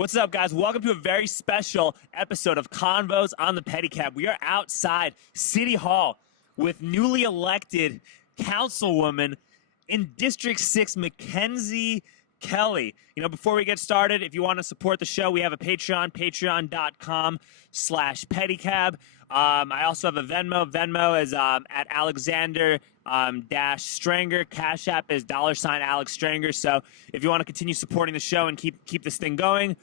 What's up, guys? Welcome to a very special episode of Convos on the Pedicab. We are outside City Hall with newly elected Councilwoman in District 6, Mackenzie Kelly. You know, before we get started, if you want to support the show, we have a Patreon, patreon.com/pedicab. I also have a Venmo. Venmo is at Alexander Stranger. Cash App is $Alex Stranger. So if you want to continue supporting the show and keep this thing going,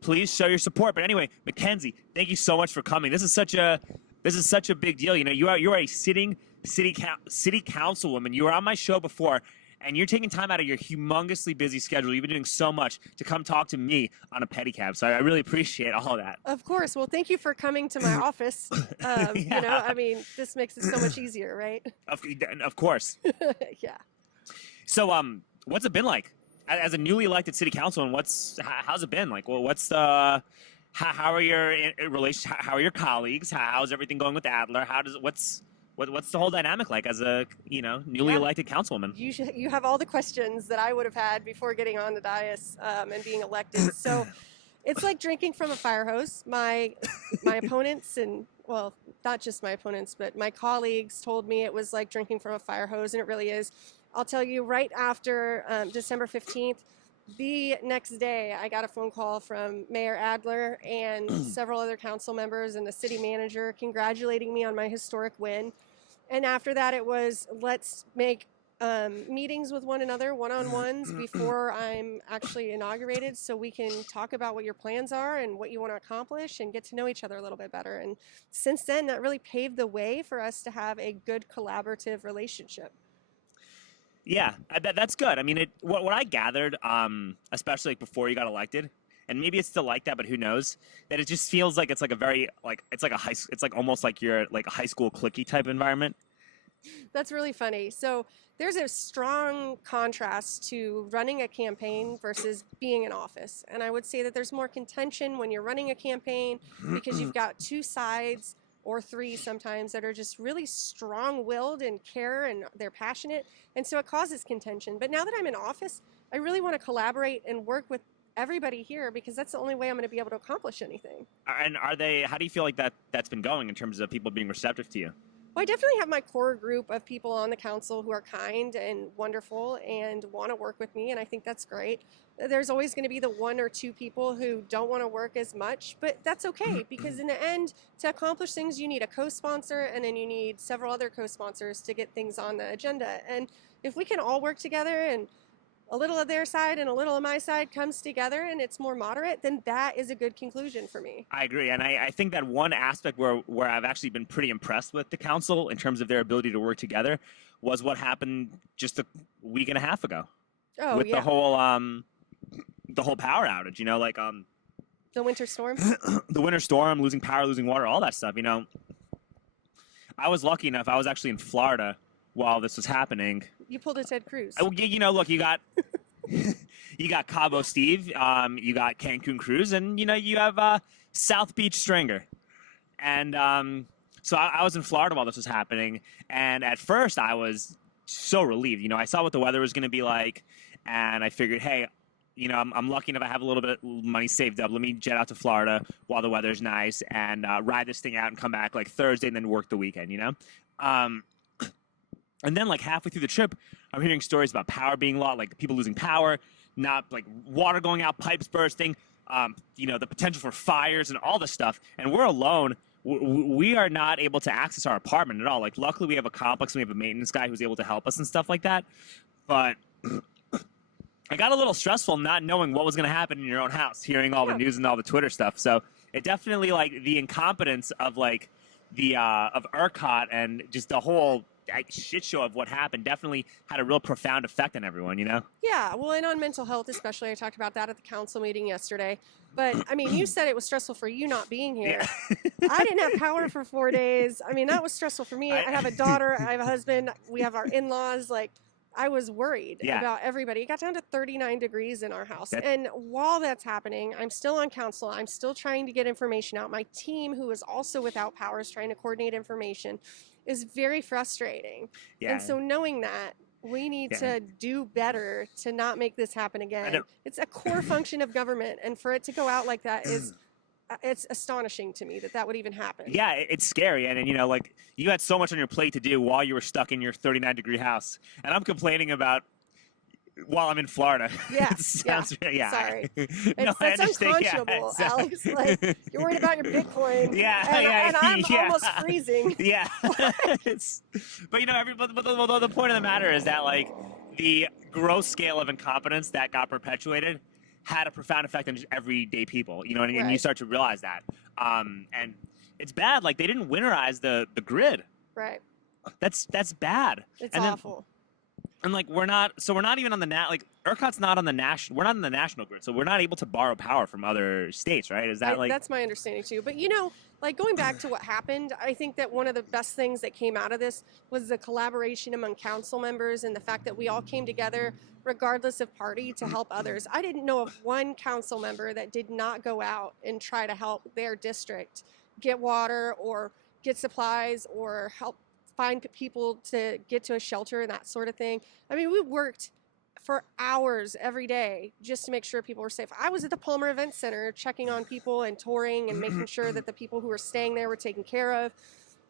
please show your support. But anyway, Mackenzie, thank you so much for coming. This is such a big deal. You know, you are a sitting city councilwoman. You were on my show before, and you're taking time out of your humongously busy schedule. You've been doing so much to come talk to me on a pedicab. So I really appreciate all of that. Of course. Well, thank you for coming to my office. Yeah. You know, I mean, this makes it so much easier, right? Of course. Yeah. So, what's it been like as a newly elected city councilman? How's it been like? Well, how are your How are your colleagues? How's everything going with Adler? What's the whole dynamic like as a newly elected councilwoman? You have all the questions that I would have had before getting on the dais and being elected. So it's like drinking from a fire hose. My opponents and, well, not just my opponents, but my colleagues told me it was like drinking from a fire hose, and it really is. I'll tell you, right after December 15th, the next day, I got a phone call from Mayor Adler and several other council members and the city manager congratulating me on my historic win. And after that, it was, let's make meetings with one another, one-on-ones, before I'm actually inaugurated, so we can talk about what your plans are and what you want to accomplish and get to know each other a little bit better. And since then, that really paved the way for us to have a good collaborative relationship. Yeah, that's good. I mean, what I gathered, especially like before you got elected, and maybe it's still like that, but who knows? That it just feels like it's like a very it's like almost like you're like a high school cliquey type environment. That's really funny. So there's a strong contrast to running a campaign versus being in office, and I would say that there's more contention when you're running a campaign because you've got two sides, or three sometimes, that are just really strong-willed and care, and they're passionate, and so it causes contention. But now that I'm in office, I really want to collaborate and work with everybody here, because that's the only way I'm going to be able to accomplish anything. And how do you feel like that's been going in terms of people being receptive to you? Well, I definitely have my core group of people on the council who are kind and wonderful and want to work with me, and I think that's great. There's always going to be the one or two people who don't want to work as much, but that's okay, because in the end, to accomplish things, you need a co-sponsor, and then you need several other co-sponsors to get things on the agenda. And if we can all work together, and a little of their side and a little of my side comes together, and it's more moderate, then that is a good conclusion for me. I agree, and I think that one aspect where I've actually been pretty impressed with the council in terms of their ability to work together was what happened just a week and a half ago. Oh, with yeah. the whole power outage, The winter storm? the winter storm, losing power, losing water, all that stuff, I was lucky enough, I was actually in Florida while this was happening. You pulled a Ted Cruz. Look, you got you got Cabo Steve, you got Cancun Cruz, and you have South Beach Stringer. And so I was in Florida while this was happening, and at first I was so relieved. I saw what the weather was going to be like, and I figured, hey, I'm lucky enough I have a little bit of money saved up. Let me jet out to Florida while the weather's nice and ride this thing out and come back like Thursday and then work the weekend, And then like halfway through the trip, I'm hearing stories about power being lost, like people losing power, not like water going out, pipes bursting, the potential for fires and all this stuff. And we're alone. We are not able to access our apartment at all. Like, luckily we have a complex and we have a maintenance guy who's able to help us and stuff like that. But I got a little stressful not knowing what was going to happen in your own house, hearing all the news and all the Twitter stuff. So it definitely, like, the incompetence of like of ERCOT and just the whole shit show of what happened definitely had a real profound effect on everyone, Yeah, well, and on mental health especially, I talked about that at the council meeting yesterday. But, I mean, you said it was stressful for you not being here. Yeah. I didn't have power for 4 days. I mean, that was stressful for me. I have a daughter, I have a husband, we have our in-laws. Like, I was worried about everybody. It got down to 39 degrees in our house. And while that's happening, I'm still on council. I'm still trying to get information out. My team, who is also without power, is trying to coordinate information, is very frustrating. Yeah. And so knowing that, We need Yeah. to do better to not make this happen again. It's a core function of government, and for it to go out like that is it's astonishing to me that that would even happen. Yeah, it's scary. And you know, like, you had so much on your plate to do while you were stuck in your 39-degree house. And I'm complaining about while I'm in Florida. Yeah, It sounds, yeah. Sorry. No, I That's understand. unconscionable, Yeah, Alex. Like, you're worried about your Bitcoin. Yeah, and I'm almost freezing. Yeah. But you know, but the point of the matter is that, like, the gross scale of incompetence that got perpetuated had a profound effect on just everyday people. You know, and you Right. start to realize that. And it's bad. Like, they didn't winterize the grid. Right. That's bad. It's And then- awful. And like, we're not even on the like, ERCOT's not on the national. We're not on the national grid, so we're not able to borrow power from other states, right? Is that like? That's my understanding too. But you know, like, going back to what happened, I think that one of the best things that came out of this was the collaboration among council members and the fact that we all came together, regardless of party, to help others. I didn't know of one council member that did not go out and try to help their district get water or get supplies or help find people to get to a shelter and that sort of thing. I mean, we worked for hours every day just to make sure people were safe. I was at the Palmer Event Center checking on people and touring and making sure that the people who were staying there were taken care of.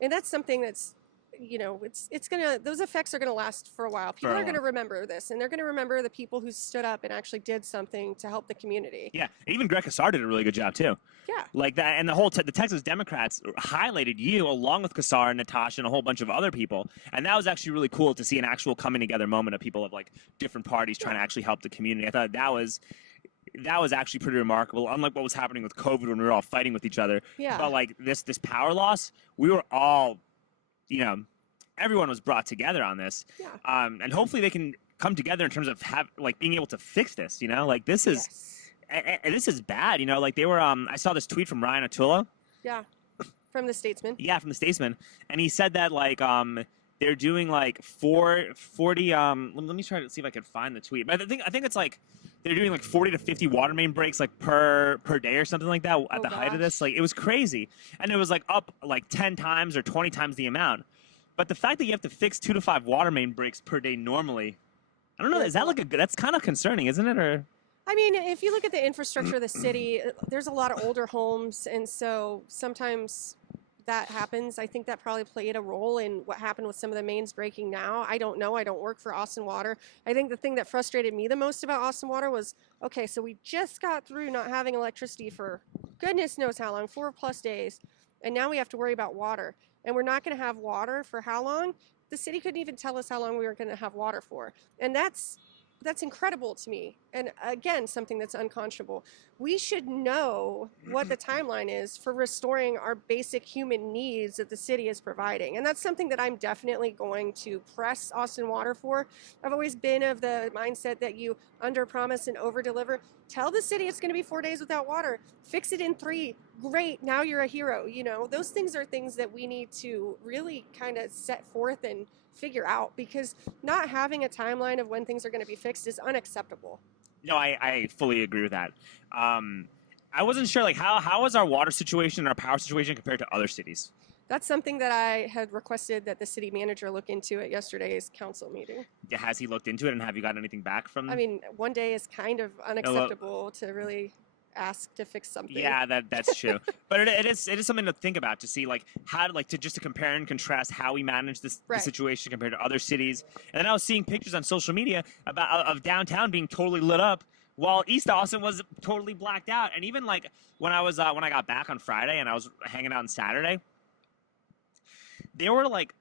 And that's something that's, you know, it's gonna, those effects are gonna last for a while. People are gonna remember this, and they're gonna remember the people who stood up and actually did something to help the community. Yeah, even Greg Casar did a really good job too. Yeah. Like that, and the whole the Texas Democrats highlighted you along with Casar and Natasha and a whole bunch of other people, and that was actually really cool to see an actual coming together moment of people of like different parties trying to actually help the community. I thought that was actually pretty remarkable. Unlike what was happening with COVID when we were all fighting with each other. Yeah. But like this power loss, we were all, you know, everyone was brought together on this. Yeah. And hopefully they can come together in terms of being able to fix this. You know, like this is. Yes. And this is bad, you know, like they were, I saw this tweet from Ryan Atula. Yeah. From the Statesman. Yeah, from the Statesman. And he said that, like, they're doing, like, 40, let me try to see if I can find the tweet. But I think it's, like, they're doing, like, 40 to 50 water main breaks, like, per day or something like that at the height of this. Like, it was crazy. And it was, like, up, like, 10 times or 20 times the amount. But the fact that you have to fix 2 to 5 water main breaks per day normally, I don't know, is that, like, that's kind of concerning, isn't it? Or... I mean, if you look at the infrastructure of the city, there's a lot of older homes, and so sometimes that happens. I think that probably played a role in what happened with some of the mains breaking now. I don't know. I don't work for Austin Water. I think the thing that frustrated me the most about Austin Water was, okay, so we just got through not having electricity for goodness knows how long, 4+ days, and now we have to worry about water. And we're not going to have water for how long? The city couldn't even tell us how long we were going to have water for. And that's incredible to me. And again, something that's unconscionable. We should know what the timeline is for restoring our basic human needs that the city is providing. And that's something that I'm definitely going to press Austin Water for. I've always been of the mindset that you under-promise and over-deliver. Tell the city it's going to be 4 days without water. Fix it in 3. Great, now you're a hero. You know, those things are things that we need to really kind of set forth and figure out, because not having a timeline of when things are going to be fixed is unacceptable. No, I fully agree with that. I wasn't sure, like, how is our water situation and our power situation compared to other cities? That's something that I had requested that the city manager look into at yesterday's council meeting. Has he looked into it, and have you gotten anything back from? I mean, 1 day is kind of unacceptable to really ask to fix something. Yeah, that's true. But it is something to think about, to see like how to compare and contrast how we manage this the situation compared to other cities. And then I was seeing pictures on social media of downtown being totally lit up while East Austin was totally blacked out. And even like when I got back on Friday and I was hanging out on Saturday, there were like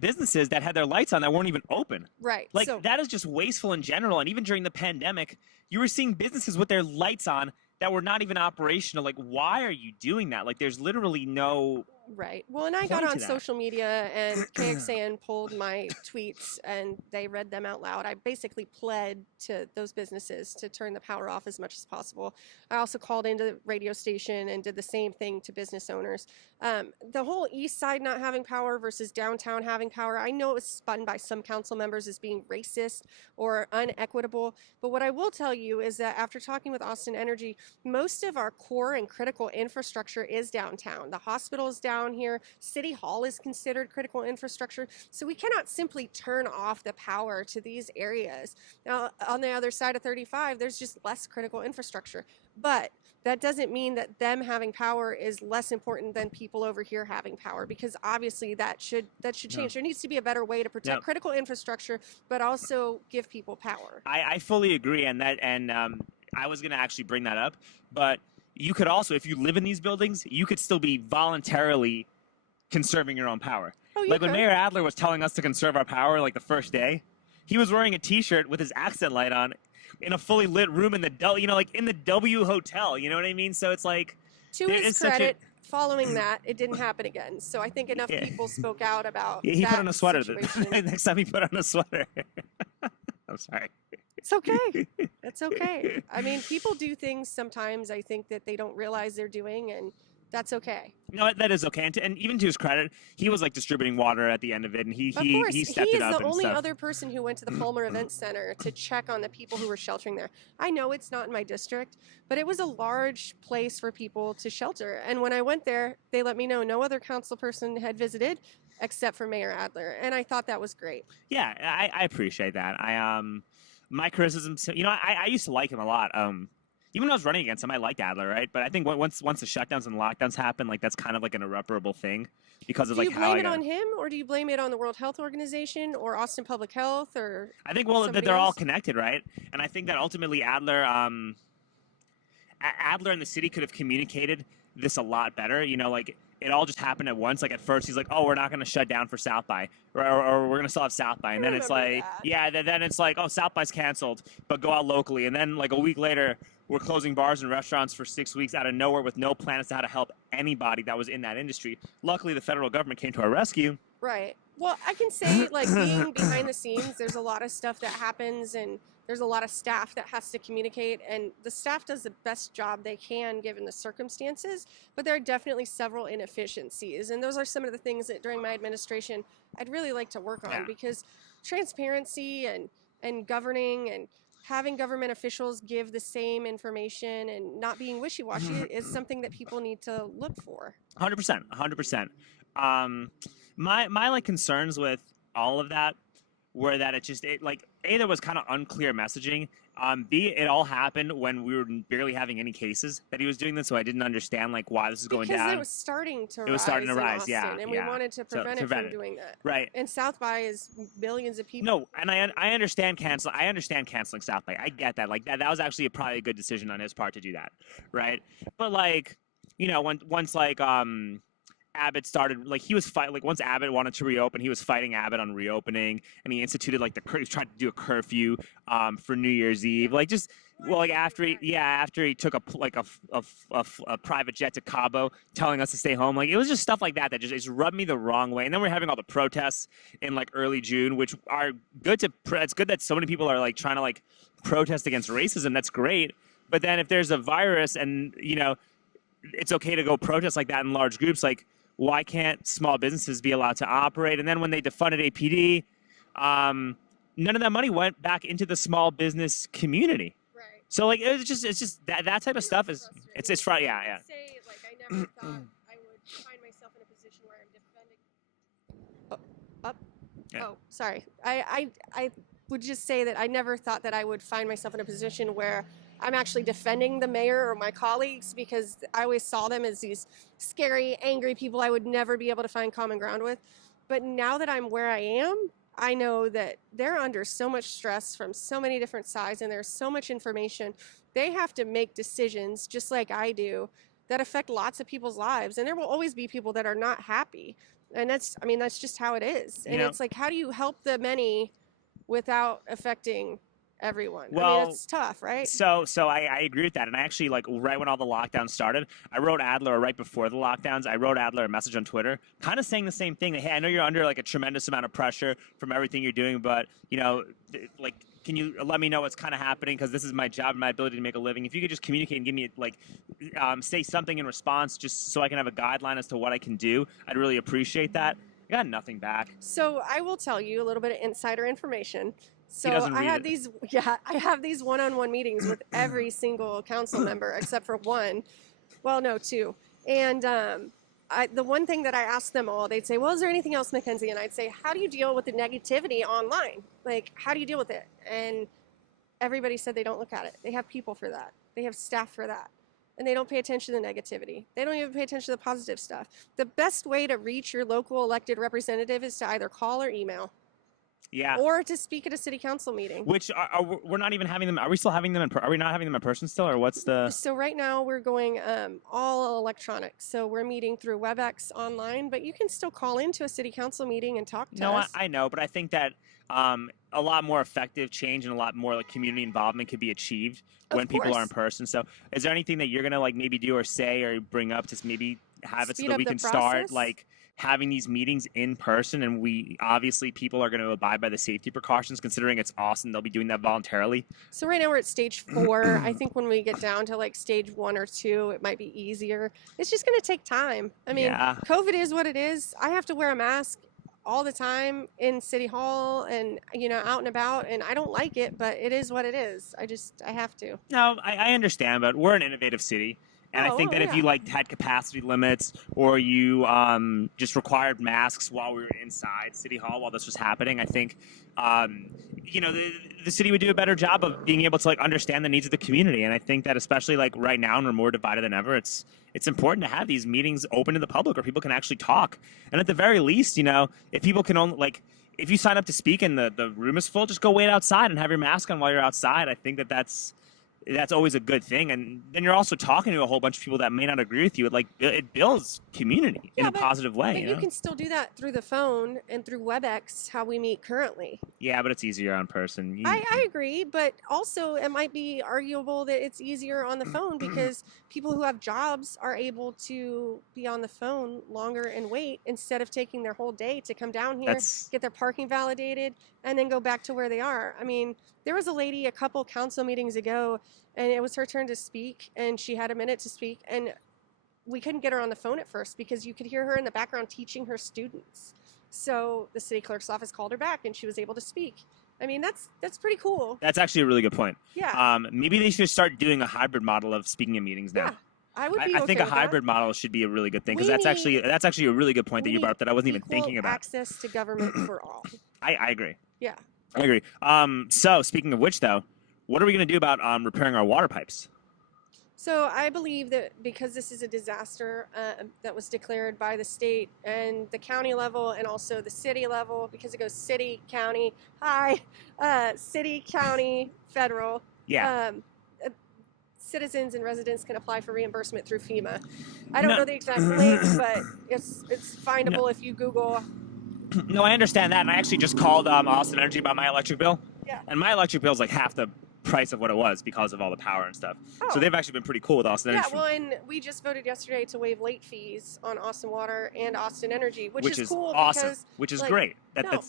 businesses that had their lights on that weren't even open. Right. Like, that is just wasteful in general. And even during the pandemic, you were seeing businesses with their lights on that were not even operational. Like, why are you doing that? Like, there's literally no... Right. Well, and I got on social media, and KXAN pulled my tweets, and they read them out loud. I basically pled to those businesses to turn the power off as much as possible. I also called into the radio station and did the same thing to business owners. The whole east side not having power versus downtown having power, I know it was spun by some council members as being racist or unequitable, but what I will tell you is that after talking with Austin Energy, most of our core and critical infrastructure is downtown. The hospital is downtown. downtown here. City Hall is considered critical infrastructure. So we cannot simply turn off the power to these areas. Now, on the other side of 35, there's just less critical infrastructure. But that doesn't mean that them having power is less important than people over here having power, because obviously that should change. There needs to be a better way to protect critical infrastructure, but also give people power. I fully agree, and I was going to actually bring that up, but you could also, if you live in these buildings, you could still be voluntarily conserving your own power. Oh, like when Mayor Adler was telling us to conserve our power, like the first day, he was wearing a T-shirt with his accent light on, in a fully lit room in the like in the W Hotel. You know what I mean? So it's like, to his credit, following that, it didn't happen again. So I think enough people spoke out about he that put on a sweater. Next time he put on a sweater. I'm sorry. It's okay. It's okay. I mean, people do things sometimes, I think, that they don't realize they're doing, and that's okay. No, that is okay. And even to his credit, he was like distributing water at the end of it, and he stepped it up. He is the only other person who went to the Palmer Event Center to check on the people who were sheltering there. I know it's not in my district, but it was a large place for people to shelter. And when I went there, they let me know no other council person had visited except for Mayor Adler, and I thought that was great. Yeah, I appreciate that. My criticism, I used to like him a lot. Even when I was running against him, I liked Adler, right? But I think once the shutdowns and lockdowns happen, like that's kind of like an irreparable thing because of do like you blame it on him, or do you blame it on the World Health Organization or Austin Public Health, or I think they're all connected, right? And I think that ultimately Adler and the city could have communicated this a lot better. Like it all just happened at once. Like at first he's like, oh, we're not going to shut down for South by, or we're going to still have South by. And then it's like, then it's like, oh, South by's canceled, but go out locally. And then like a week later, we're closing bars and restaurants for 6 weeks out of nowhere with no plan as to how to help anybody that was in that industry. Luckily, the federal government came to our rescue. Right. Well, I can say, like, being behind the scenes, there's a lot of stuff that happens, and there's a lot of staff that has to communicate, and the staff does the best job they can given the circumstances, but there are definitely several inefficiencies, and those are some of the things that during my administration I'd really like to work on, because transparency and governing and having government officials give the same information and not being wishy-washy is something that people need to look for. 100%. My like concerns with all of that were that A, there was kind of unclear messaging. B, it all happened when we were barely having any cases that he was doing this, so I didn't understand like why this is going down. Because it was starting to rise, Austin, and we wanted to prevent it from doing that. Right. And South by is millions of people. No, and I understand canceling. I understand canceling South by. I get that. Like that was actually probably a good decision on his part to do that, right? But like, once like Abbott started, like he was fighting, like once Abbott wanted to reopen, he was fighting Abbott on reopening, and he instituted like he tried to do a curfew for New Year's Eve, like just after he took a private jet to Cabo, telling us to stay home, like it was just stuff like that just rubbed me the wrong way. And then we're having all the protests in like early June, which are good it's good that so many people are like trying to like protest against racism. That's great, but then if there's a virus and it's okay to go protest like that in large groups, like why can't small businesses be allowed to operate? And then when they defunded APD, none of that money went back into the small business community. Right. So like it's just that type of stuff is it's right. Yeah. I would say, like, I never thought I would find myself in a position where I'm defending. Yeah. Oh, sorry. I would just say that I never thought that I would find myself in a position where I'm actually defending the mayor or my colleagues, because I always saw them as these scary, angry people I would never be able to find common ground with. But now that I'm where I am, I know that they're under so much stress from so many different sides, and there's so much information. They have to make decisions, just like I do, that affect lots of people's lives. And there will always be people that are not happy. And that's just how it is. And it's like, how do you help the many without affecting everyone? Well, I mean, it's tough, right? So I agree with that. And I actually, like, right when all the lockdowns started, I wrote Adler, right before the lockdowns, I wrote Adler a message on Twitter, kind of saying the same thing. That, hey, I know you're under, like, a tremendous amount of pressure from everything you're doing, but, like, can you let me know what's kind of happening? Because this is my job and my ability to make a living. If you could just communicate and give me, like, say something in response, just so I can have a guideline as to what I can do, I'd really appreciate that. I got nothing back. So I will tell you a little bit of insider information. So I have these one-on-one meetings with every single council member except for one. Well, no, two. And the one thing that I asked them all, they'd say, well, is there anything else, Mackenzie? And I'd say, how do you deal with the negativity online? Like, how do you deal with it? And everybody said they don't look at it. They have people for that. They have staff for that. And they don't pay attention to the negativity. They don't even pay attention to the positive stuff. The best way to reach your local elected representative is to either call or email. Yeah. Or to speak at a city council meeting. Which we're not even having them. Are we still having them? Are we not having them in person still, or what's the? So right now we're going all electronic. So we're meeting through WebEx online, but you can still call into a city council meeting and talk to us. I know, but I think that a lot more effective change and a lot more like community involvement could be achieved when people are in person. So, is there anything that you're gonna like maybe do or say or bring up to maybe have it so that we can start like having these meetings in person, and we obviously people are going to abide by the safety precautions, considering it's Austin, they'll be doing that voluntarily. So right now we're at stage 4. I think when we get down to like stage 1 or 2, it might be easier. It's just going to take time. I mean, COVID is what it is. I have to wear a mask all the time in City Hall and, you know, out and about, and I don't like it, but it is what it is. I have to. No, I understand, but we're an innovative city. And I think that if you like had capacity limits or you just required masks while we were inside City Hall while this was happening, I think you know the city would do a better job of being able to like understand the needs of the community. And I think that especially like right now, when we're more divided than ever, it's important to have these meetings open to the public where people can actually talk. And at the very least, you know, if people can only like if you sign up to speak and the room is full, just go wait outside and have your mask on while you're outside. I think that that's always a good thing, and then you're also talking to a whole bunch of people that may not agree with you. It builds community in a positive way. But you can still do that through the phone and through WebEx, how we meet currently. Yeah, but it's easier on person. I agree, but also it might be arguable that it's easier on the phone because people who have jobs are able to be on the phone longer and wait instead of taking their whole day to come down here, get their parking validated, and then go back to where they are. I mean, there was a lady a couple council meetings ago, and it was her turn to speak, and she had a minute to speak, and we couldn't get her on the phone at first because you could hear her in the background teaching her students. So the city clerk's office called her back, and she was able to speak. I mean, that's pretty cool. That's actually a really good point. Yeah. Maybe they should start doing a hybrid model of speaking in meetings now. Yeah. I think a hybrid model should be a really good thing because that's actually a really good point that you brought up that I wasn't even thinking about. Access to government for all. I agree. Yeah. I agree. So speaking of which, though, what are we going to do about repairing our water pipes? So I believe that because this is a disaster that was declared by the state and the county level and also the city level, because it goes city, county, city, county, federal. Yeah. Citizens and residents can apply for reimbursement through FEMA. I don't know the exact link, but it's findable if you Google. No, I understand that, and I actually just called Austin Energy about my electric bill. Yeah. And my electric bill is like half the price of what it was because of all the power and stuff. Oh. So they've actually been pretty cool with Austin Energy. Yeah, well, and we just voted yesterday to waive late fees on Austin Water and Austin Energy, which is cool awesome, because, which is great.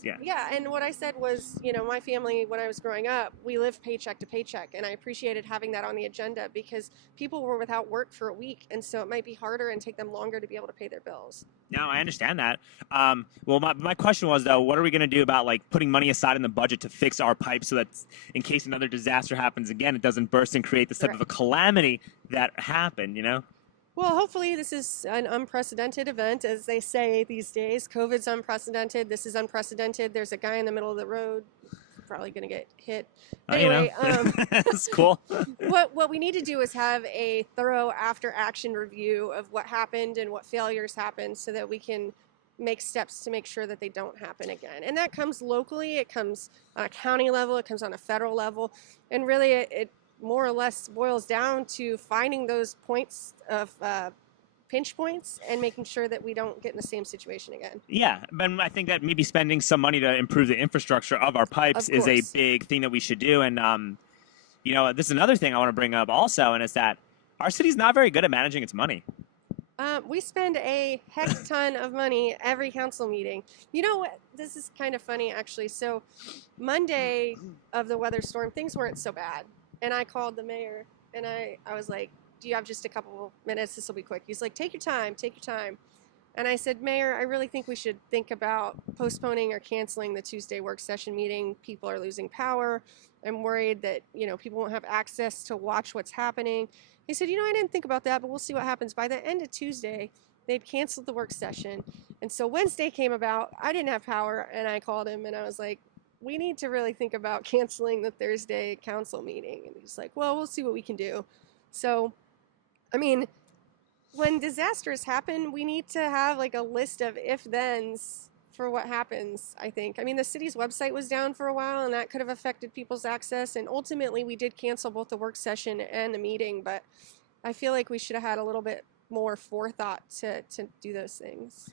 Yeah, and what I said was, you know, my family, when I was growing up, we lived paycheck to paycheck, and I appreciated having that on the agenda because people were without work for a week, and so it might be harder and take them longer to be able to pay their bills. No, I understand that. Well, my question was, though, what are we going to do about, like, putting money aside in the budget to fix our pipes so that in case another disaster happens again, it doesn't burst and create this type of a calamity that happened, you know? Well, hopefully this is an unprecedented event, as they say these days. COVID's unprecedented. This is unprecedented. There's a guy in the middle of the road probably going to get hit. Anyway, that's cool. What we need to do is have a thorough after-action review of what happened and what failures happened so that we can make steps to make sure that they don't happen again. And that comes locally. It comes on a county level. It comes on a federal level. And really, it more or less boils down to finding those points of pinch points and making sure that we don't get in the same situation again. Yeah, but I think that maybe spending some money to improve the infrastructure of our pipes is a big thing that we should do. And, you know, this is another thing I want to bring up also, and it's that our city's not very good at managing its money. We spend a heck ton of money every council meeting. You know what? This is kind of funny, actually. So Monday of the weather storm, things weren't so bad. And I called the mayor, and I was like, do you have just a couple minutes? This will be quick. He's like, take your time, take your time. And I said, Mayor, I really think we should think about postponing or canceling the Tuesday work session meeting. People are losing power. I'm worried that, you know, people won't have access to watch what's happening. He said, you know, I didn't think about that, but we'll see what happens. By the end of Tuesday, they'd canceled the work session. And so Wednesday came about, I didn't have power, and I called him and I was like, we need to really think about canceling the Thursday council meeting. And he's like, well, we'll see what we can do. So, I mean, when disasters happen, we need to have like a list of if-thens for what happens, I think. I mean, the city's website was down for a while, and that could have affected people's access. And ultimately, we did cancel both the work session and the meeting, but I feel like we should have had a little bit more forethought to do those things.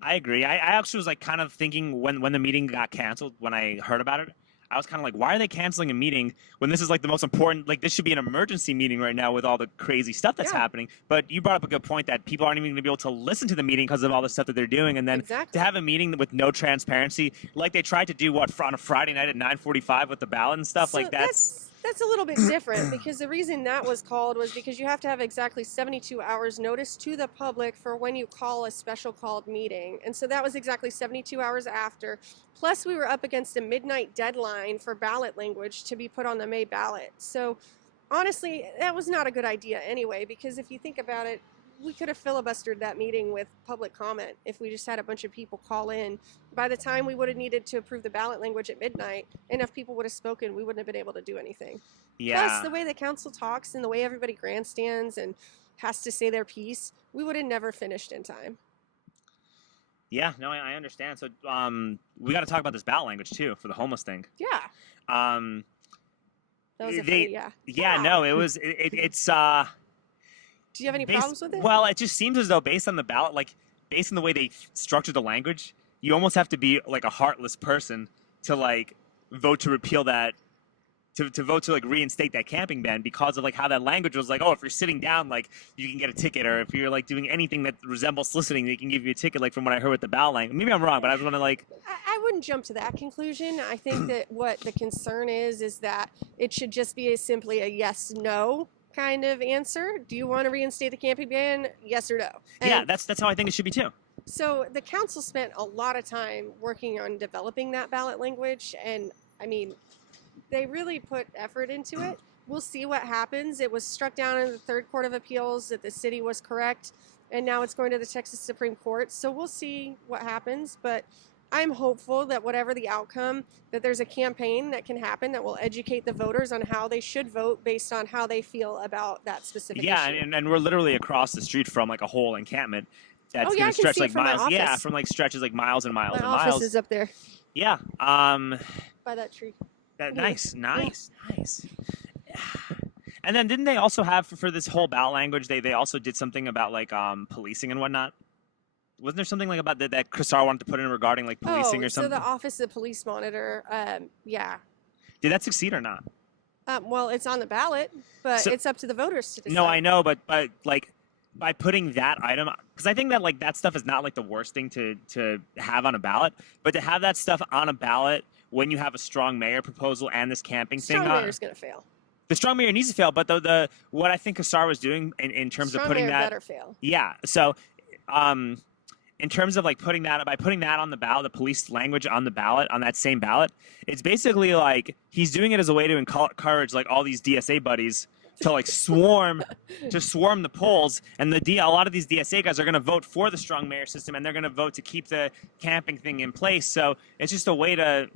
I agree. I actually was like kind of thinking when the meeting got canceled, when I heard about it, I was kind of like, why are they canceling a meeting when this is like the most important, like this should be an emergency meeting right now with all the crazy stuff that's happening. But you brought up a good point that people aren't even going to be able to listen to the meeting because of all the stuff that they're doing. And then to have a meeting with no transparency, like they tried to do on a Friday night at 9:45 with the ballot and stuff, So like that's a little bit different, because the reason that was called was because you have to have exactly 72 hours notice to the public for when you call a special called meeting. And so that was exactly 72 hours after. Plus, we were up against a midnight deadline for ballot language to be put on the May ballot. So honestly, that was not a good idea anyway, because if you think about it, we could have filibustered that meeting with public comment if we just had a bunch of people call in. By the time we would have needed to approve the ballot language at midnight, enough people would have spoken, we wouldn't have been able to do anything. Yeah. Plus, the way the council talks and the way everybody grandstands and has to say their piece, we would have never finished in time. Yeah, no, I understand. So we got to talk about this ballot language too for the homeless thing. Yeah. That was a they, funny, yeah. Yeah, no, it was, it's, do you have any problems with it? Well, it just seems as though based on the ballot, like based on the way they structured the language, you almost have to be like a heartless person to like vote to repeal that, to vote to like reinstate that camping ban, because of like how that language was like, oh, if you're sitting down, like you can get a ticket, or if you're like doing anything that resembles soliciting, they can give you a ticket, like from what I heard with the ballot language. Maybe I'm wrong, but I just want to like... I wouldn't jump to that conclusion. I think that what the concern is that it should just be simply a yes-no kind of answer. Do you want to reinstate the camping ban? Yes or no? And yeah, that's how I think it should be too. So the council spent a lot of time working on developing that ballot language, and I mean, they really put effort into it. We'll see what happens. It was struck down in the Third Court of Appeals that the city was correct, and now it's going to the Texas Supreme Court. So we'll see what happens, but I'm hopeful that whatever the outcome, that there's a campaign that can happen that will educate the voters on how they should vote based on how they feel about that specific issue. And we're literally across the street from like a whole encampment that's going to stretch like miles. Yeah, from like stretches like miles and miles and miles. My office is up there. Yeah. By that tree. Nice. And then didn't they also have for this whole ballot language, they also did something about like policing and whatnot? Wasn't there something like about that Chrisar wanted to put in regarding like policing or something? So the Office of Police Monitor, yeah. Did that succeed or not? Well, it's on the ballot, but it's up to the voters to decide. No, I know, but like by putting that item, because I think that like that stuff is not like the worst thing to have on a ballot, but to have that stuff on a ballot when you have a strong mayor proposal and this camping thing, strong mayor's gonna fail. The strong mayor needs to fail, but the what I think Casar was doing in terms of putting that, better fail. Yeah. So, in terms of like putting that on the ballot, the police language on the ballot, on that same ballot, it's basically like he's doing it as a way to encourage like all these DSA buddies to like swarm the polls, and a lot of these DSA guys are going to vote for the strong mayor system, and they're going to vote to keep the camping thing in place. So it's just a way to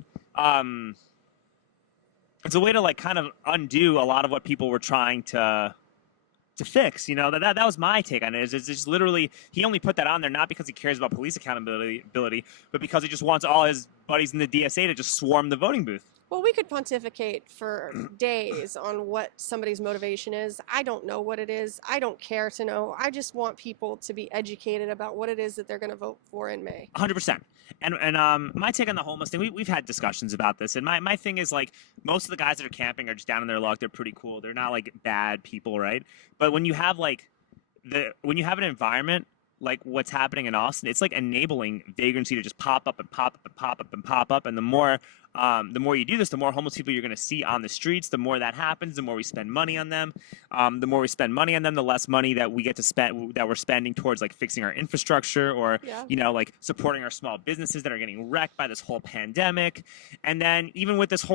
like kind of undo a lot of what people were trying to fix. You know, that was my take on it. It's just literally he only put that on there not because he cares about police accountability, but because he just wants all his buddies in the DSA to just swarm the voting booth. Well, we could pontificate for days on what somebody's motivation is. I don't know what it is. I don't care to know. I just want people to be educated about what it is that they're going to vote for in May. 100%. And my take on the homeless thing, we've had discussions about this. And my thing is, like, most of the guys that are camping are just down in their luck. They're pretty cool. They're not, like, bad people, right? But when you have, like, when you have an environment like what's happening in Austin, it's like enabling vagrancy to just pop up and pop up and pop up and pop up. And the more you do this, the more homeless people you're going to see on the streets. The more that happens, the more we spend money on them. The more we spend money on them, the less money that we get to spend, that we're spending towards like fixing our infrastructure or, you know, like supporting our small businesses that are getting wrecked by this whole pandemic. And then even with this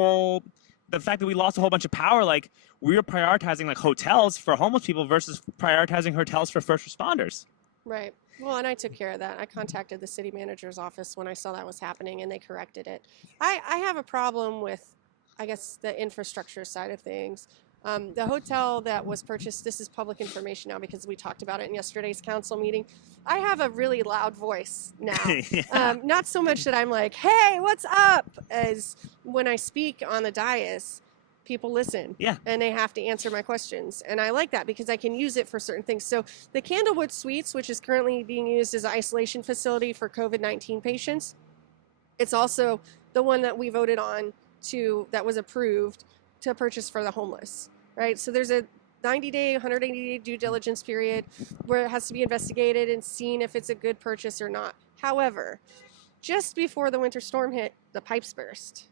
the fact that we lost a whole bunch of power, like we were prioritizing like hotels for homeless people versus prioritizing hotels for first responders. Right. Well, and I took care of that. I contacted the city manager's office when I saw that was happening, and they corrected it. I have a problem with, I guess, the infrastructure side of things. The hotel that was purchased, this is public information now because we talked about it in yesterday's council meeting. I have a really loud voice now. Yeah. Not so much that I'm like, hey, what's up? As when I speak on the dais, people listen. Yeah. And they have to answer my questions. And I like that because I can use it for certain things. So the Candlewood Suites, which is currently being used as an isolation facility for COVID-19 patients, it's also the one that we voted on that was approved to purchase for the homeless, right? So there's a 90-day, 180-day due diligence period where it has to be investigated and seen if it's a good purchase or not. However, just before the winter storm hit, the pipes burst.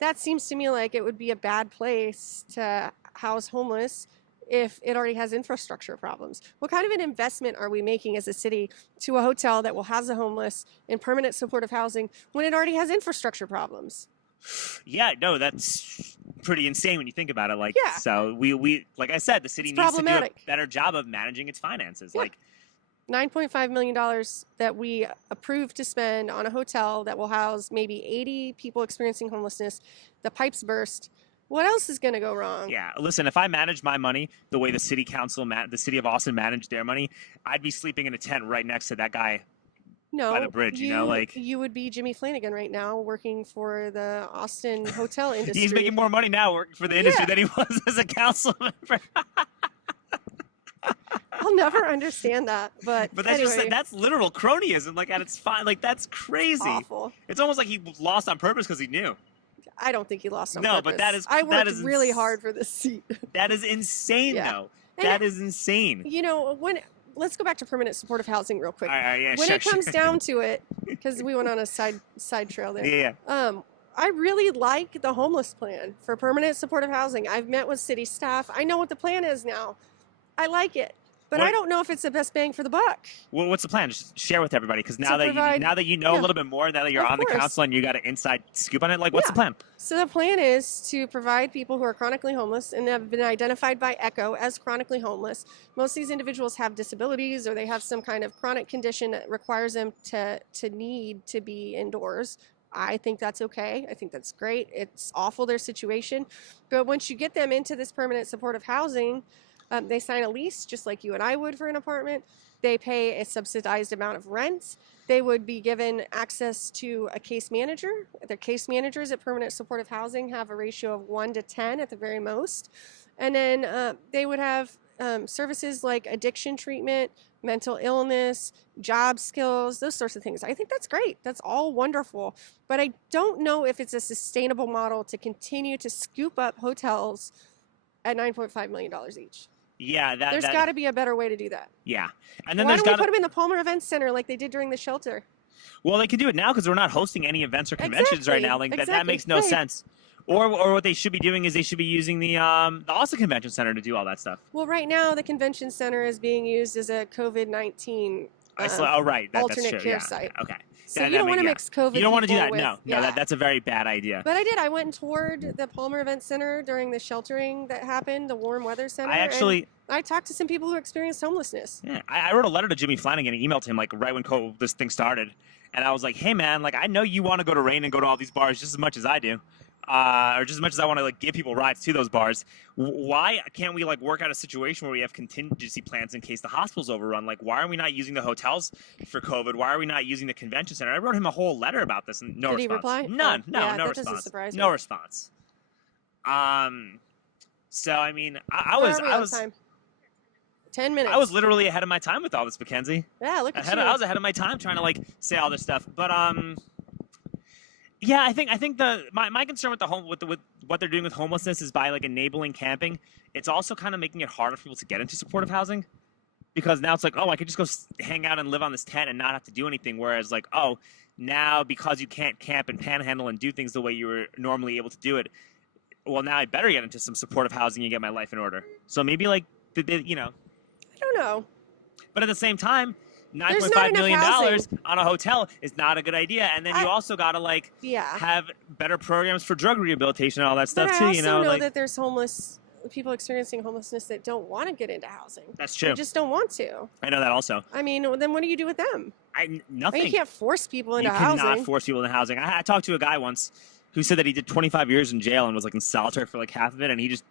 That seems to me like it would be a bad place to house homeless if it already has infrastructure problems. What kind of an investment are we making as a city to a hotel that will house the homeless in permanent supportive housing when it already has infrastructure problems? Yeah, no, that's pretty insane when you think about it. Like, Yeah. so we like I said, the city It's needs to do a problematic. better job of managing its finances. Yeah. Like, $9.5 million that we approved to spend on a hotel that will house maybe 80 people experiencing homelessness. The pipes burst. What else is going to go wrong? yeah, listen, if I managed my money the way the city council, the city of Austin managed their money, I'd be sleeping in a tent right next to that guy. No, By the bridge, you know, like- you would be Jimmy Flanagan right now working for the Austin hotel industry. He's making more money now working for the industry Yeah. than he was as a council member. I'll never understand that, but But that's anyway, just that's literal cronyism, like at its fine. Like that's crazy. awful. It's almost like he lost on purpose because he knew. I don't think he lost on No, purpose. but that is- I that worked is really ins- hard for this seat. That is insane, Yeah. though. And That is insane. You know, let's go back to permanent supportive housing real quick. All right, yeah, When sure, it comes sure. down to it, because we went on a side trail there. Yeah. I really like the homeless plan for permanent supportive housing. I've met with city staff. I know what the plan is now. I like it, but I What- don't know if it's the best bang for the buck. Well, what's the plan? Just share with everybody, because now that provide- now that you know a yeah. little bit more, now that you're Of on the course. council and you got an inside scoop on it, like what's the Yeah. plan? So the plan is to provide people who are chronically homeless and have been identified by ECHO as chronically homeless. Most of these individuals have disabilities or they have some kind of chronic condition that requires them to need to be indoors. I think that's okay. I think that's great. It's awful, their situation. But once you get them into this permanent supportive housing, they sign a lease just like you and I would for an apartment. They pay a subsidized amount of rent. They would be given access to a case manager. Their case managers at permanent supportive housing have a ratio of 1 to 10 at the very most. And then they would have services like addiction treatment, mental illness, job skills, those sorts of things. I think that's great. That's all wonderful. But I don't know if it's a sustainable model to continue to scoop up hotels at $9.5 million each. Yeah, There's got to be a better way to do that. Yeah, and then Why there's don't we got put them in the Palmer Events Center like they did during the shelter? well, they can do it now because we're not hosting any events or conventions right now. Like that makes no Right. sense. Or what they should be doing is they should be using the Austin Convention Center to do all that stuff. Well, right now the convention center is being used as a COVID-19 Oh, right. That's alternate true. care Yeah. site. Okay. So That- you don't that want to make- mix COVID. You don't want to do people that. with, No, yeah. that's a very bad idea. But I did. I went and toured the Palmer Event Center during the sheltering that happened, the warm weather center. I actually, and I talked to some people who experienced homelessness. yeah, I wrote a letter to Jimmy Flanagan and emailed him like right when this thing started, and I was like, hey man, like I know you want to go to Rain and go to all these bars just as much as I do. Or just as much as I want to like give people rides to those bars, why can't we like work out a situation where we have contingency plans in case the hospital's overrun? Like, why are we not using the hotels for COVID? Why are we not using the convention center? I wrote him a whole letter about this, and no Did he response. reply? None. Oh, No, yeah, no that doesn't response. surprise No me. response. So I mean, I Where was, are we I on was, time? 10 minutes. I was literally ahead of my time with all this, Mackenzie. Yeah, look at you. I was ahead of my time trying to like say all this stuff, but yeah, I think my concern with with what they're doing with homelessness is by like enabling camping. It's also kind of making it harder for people to get into supportive housing, because now it's like, oh, I could just go hang out and live on this tent and not have to do anything. Whereas like, oh, now because you can't camp and panhandle and do things the way you were normally able to do it, well, now I better get into some supportive housing and get my life in order. So maybe like, you know. I don't know. But at the same time, There's not $9.5 enough million housing. on a hotel is not a good idea. And then you also got to like Yeah. have better programs for drug rehabilitation and all that But stuff I too. also You know, know like that there's homeless people experiencing homelessness that don't want to get into housing. That's true. They just don't want to. I know that also. I mean, then what do you do with them? Nothing. You can't force people into You housing. cannot force people into housing. I talked to a guy once who said that he did 25 years in jail and was like in solitary for like half of it, and he just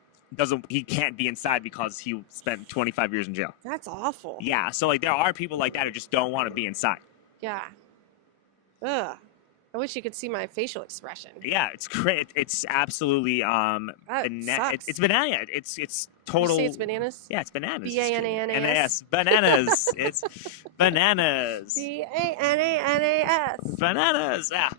he can't be inside because he spent 25 years in jail. That's awful. Yeah, so like there are people like that who just don't want to be inside. Yeah. Ugh. I wish you could see my facial expression. Yeah, it's great. It's absolutely sucks. it's banana. It's total. You say it's bananas? Yeah, it's bananas. B-A-N-A-N-A-S. Bananas. It's bananas. B-A-N-A-N-A-S. Bananas. Yeah.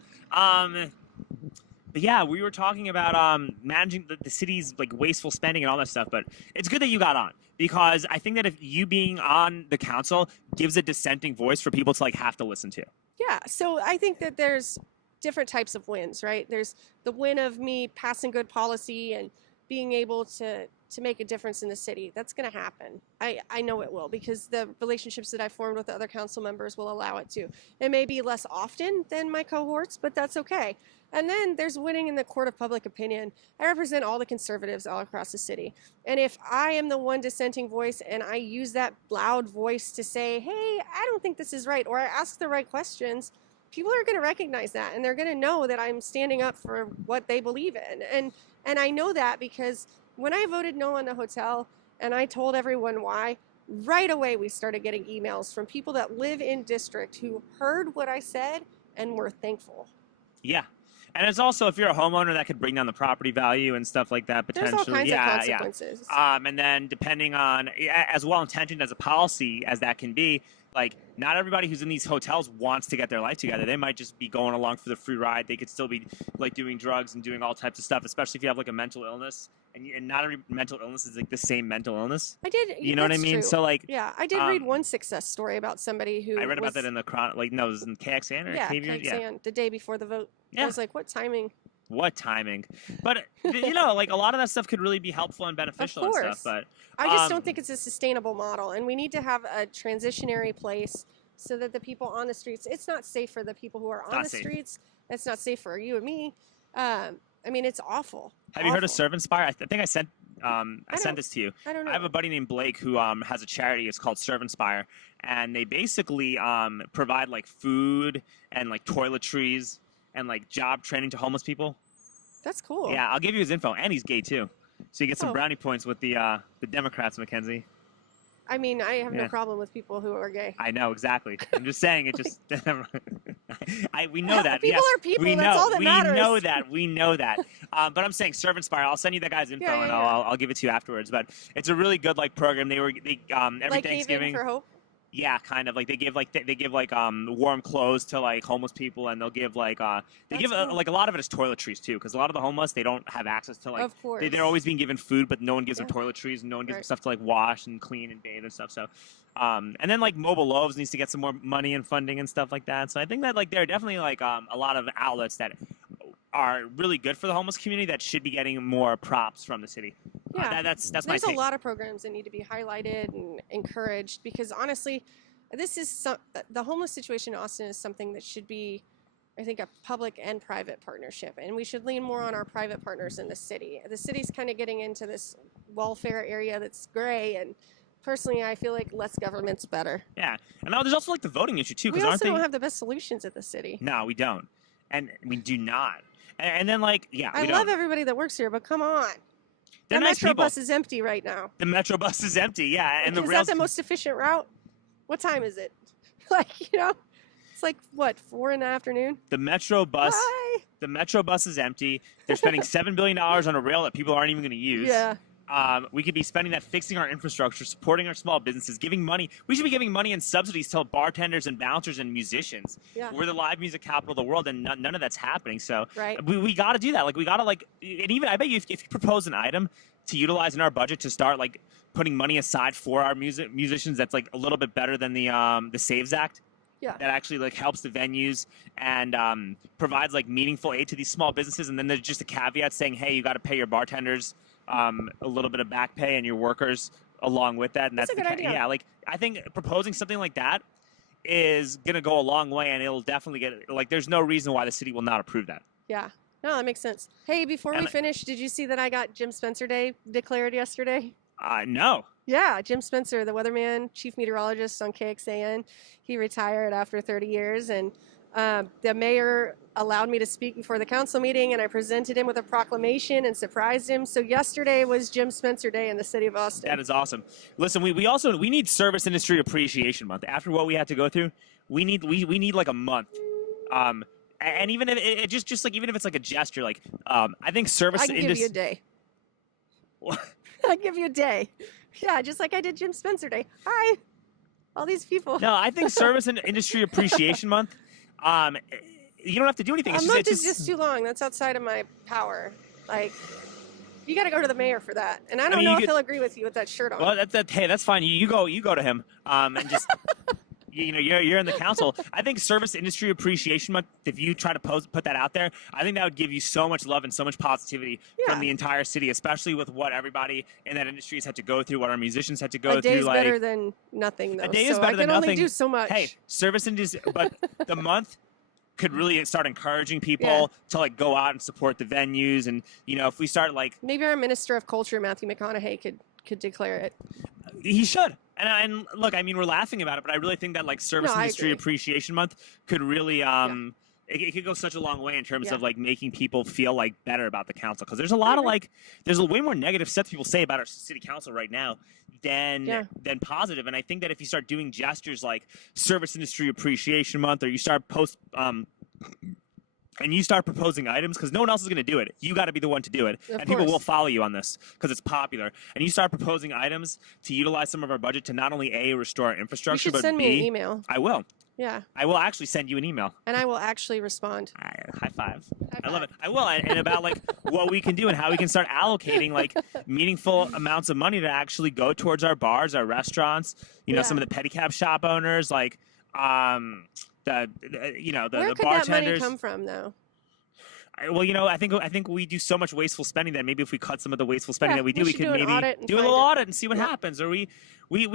But yeah, we were talking about managing the city's like wasteful spending and all that stuff. But it's good that you got on, because I think that if you being on the council gives a dissenting voice for people to like have to listen to. Yeah, so I think that there's different types of wins, right? There's the win of me passing good policy and being able to make a difference in the city. That's going to happen. I know it will, because the relationships that I formed with the other council members will allow it to. It may be less often than my cohorts, but that's okay. And then there's winning in the court of public opinion. I represent all the conservatives all across the city. And if I am the one dissenting voice and I use that loud voice to say, hey, I don't think this is right, or I ask the right questions, people are going to recognize that, and they're going to know that I'm standing up for what they believe in. And I know that because when I voted no on the hotel and I told everyone why, right away we started getting emails from people that live in district who heard what I said and were thankful. Yeah. And it's also, if you're a homeowner, that could bring down the property value and stuff like that potentially. There's all kinds of consequences. Yeah. And then depending on, as well-intentioned as a policy as that can be, like not everybody who's in these hotels wants to get their life together. They might just be going along for the free ride. They could still be like doing drugs and doing all types of stuff, especially if you have like a mental illness. And not every mental illness is like the same mental illness. I did. You know what I mean? True. So like, yeah, I did read one success story about somebody who I read about that in the it was in KXAN or KXAN, the day before the vote. Yeah. I was like, what timing? What timing? But you know, like a lot of that stuff could really be helpful and beneficial and stuff. But I just don't think it's a sustainable model, and we need to have a transitionary place so that the people on the streets. It's not safe for the people who are on the streets. It's not safe for you and me. I mean, it's awful. Have you heard of Servantspire? I think I sent this to you. I don't know. I have a buddy named Blake who has a charity. It's called Servantspire, and they basically provide like food and like toiletries and like job training to homeless people. That's cool. Yeah, I'll give you his info, and he's gay too, so you get some brownie points with the Democrats, Mackenzie. I mean, I have no problem with people who are gay. I know, exactly. I'm just saying it just... we know that. People are people. That's all that matters. We know that. But I'm saying Servantspire. I'll send you that guy's info, and I'll give it to you afterwards. But it's a really good like program. Every like Thanksgiving. Haven for Hope? Yeah, kind of like they give warm clothes to like homeless people, and they'll give like like a lot of it is toiletries too, because a lot of the homeless, they don't have access to like, of course. They're always being given food, but no one gives them toiletries, and no one gives them stuff to like wash and clean and bathe and stuff. So and then like Mobile Loaves needs to get some more money and funding and stuff like that. So I think that like there are definitely like a lot of outlets that are really good for the homeless community that should be getting more props from the city. Yeah, that's my take. There's a lot of programs that need to be highlighted and encouraged, because honestly, this is the homeless situation in Austin is something that should be, I think, a public and private partnership, and we should lean more on our private partners in the city. The city's kind of getting into this welfare area that's gray, and personally, I feel like less government's better. Yeah, and now there's also like the voting issue too. We also don't have the best solutions at the city. No, we don't, and we do not. And then like, I love everybody that works here, but come on. They're the nice Metro people. bus is empty right now. The Metro bus is empty, yeah. And is that the most efficient route? What time is it? Like, it's like, what, 4 in the afternoon? The Metro bus. Bye. The Metro bus is empty. They're spending $7 billion on a rail that people aren't even going to use. Yeah. We could be spending that fixing our infrastructure, supporting our small businesses, giving money. We should be giving money and subsidies to bartenders and bouncers and musicians. Yeah. We're the live music capital of the world, and none of that's happening. So right. we got to do that. Like, we got to, like, and even I bet you if you propose an item to utilize in our budget to start, like, putting money aside for our musicians, that's, like, a little bit better than the Saves Act. Yeah. That actually like helps the venues and provides like meaningful aid to these small businesses. And then there's just a caveat saying, hey, you got to pay your bartenders a little bit of back pay and your workers along with that. And that's a good idea. Yeah, like I think proposing something like that is going to go a long way, and it'll definitely get like there's no reason why the city will not approve that. Yeah. No, that makes sense. Hey, before we And- finish, did you see that I got Jim Spencer Day declared yesterday? No. Yeah, Jim Spencer, the weatherman, chief meteorologist on KXAN. He retired after 30 years, and the mayor allowed me to speak before the council meeting, and I presented him with a proclamation and surprised him. So yesterday was Jim Spencer Day in the city of Austin. That is awesome. Listen, we need Service Industry Appreciation Month. After what we had to go through, we need like a month. And even if it just like even if it's like a gesture, like I think service I can give you a day. What? I give you a day. Yeah, just like I did Jim Spencer Day. Hi, all these people. No, I think Service and Industry Appreciation Month. You don't have to do anything. A It's month just, is just too long. That's outside of my power. Like, you got to go to the mayor for that. And I don't know if he'll agree with you with that shirt on. Well, hey, that's fine. You go to him. And just you're in the council. I think Service Industry Appreciation Month. If you try to put that out there, I think that would give you so much love and so much positivity from the entire city, especially with what everybody in that industry has had to go through, what our musicians had to go through. A day's better than nothing, though. A day is better than nothing. I can only do so much. Hey, Service Industry, but the month could really start encouraging people to like go out and support the venues, and if we start like maybe our Minister of Culture, Matthew McConaughey, could declare it. He should. And look, I mean, we're laughing about it, but I really think that like Service Industry Appreciation Month could really it could go such a long way in terms of like making people feel like better about the council, because there's a lot of like there's a way more negative stuff people say about our city council right now than positive. And I think that if you start doing gestures like Service Industry Appreciation Month, or you start and you start proposing items, because no one else is going to do it. You got to be the one to do it. And people will follow you on this because it's popular. And you start proposing items to utilize some of our budget to not only A, restore our infrastructure, but B. You should send me an email. I will. Yeah. I will actually send you an email. And I will actually respond. High five. I love it. I will. And about like what we can do and how we can start allocating like meaningful amounts of money to actually go towards our bars, our restaurants, some of the pedicab shop owners, like the Where could bartenders. that money come from, though? Well, I think we do so much wasteful spending that maybe if we cut some of the wasteful spending that we do, we could maybe do a little audit and see what happens. Or we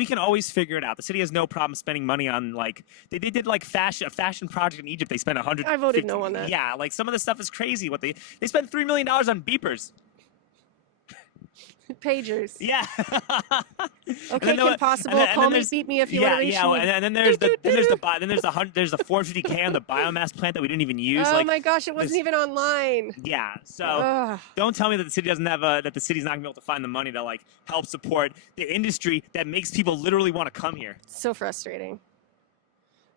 can always figure it out. The city has no problem spending money on like they did like a fashion project in Egypt. They spent 100. I voted no on that. Yeah, like some of the stuff is crazy. They spent $3 million on beepers. Pagers. Yeah. Okay, Kim Possible. Call me, beat me if you want to reach me. And then there's the 450K on the biomass plant that we didn't even use. Oh my gosh, it wasn't even online. Yeah. So don't tell me that the city doesn't have that the city's not gonna be able to find the money to like help support the industry that makes people literally want to come here. So frustrating.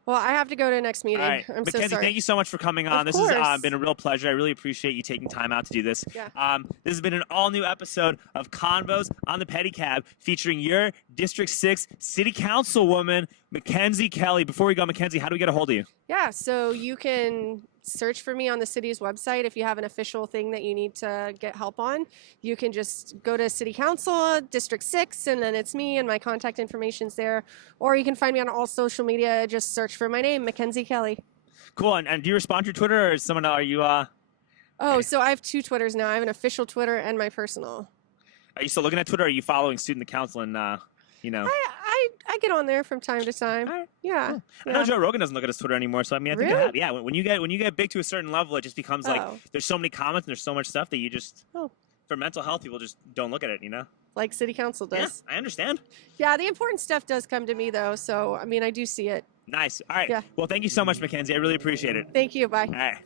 Well, I have to go to the next meeting. All right. I'm Mackenzie, so sorry. thank you so much for coming on. Of This course. has been a real pleasure. I really appreciate you taking time out to do this. Yeah. This has been an all-new episode of Convos on the Pedicab, featuring your District 6 City Councilwoman, Mackenzie Kelly. Before we go, Mackenzie, how do we get a hold of you? Yeah, so you can search for me on the city's website. If you have an official thing that you need to get help on, you can just go to City Council, District 6, and then it's me and my contact information's there. Or you can find me on all social media. Just search for my name, Mackenzie Kelly. Cool. And do you respond to Twitter, or is someone, are you... Oh, so I have two Twitters now. I have an official Twitter and my personal. Are you still looking at Twitter, or are you following Student the Council and, I get on there from time to time. All right. Yeah. Cool. I know Joe Rogan doesn't look at his Twitter anymore, so I mean, I think Really? when you get big to a certain level, it just becomes like there's so many comments and there's so much stuff that you just for mental health, people just don't look at it, Like City Council does. Yeah, I understand. Yeah, the important stuff does come to me though, so I mean, I do see it. Nice. All right. Yeah. Well, thank you so much, Mackenzie. I really appreciate it. Thank you. Bye. All right.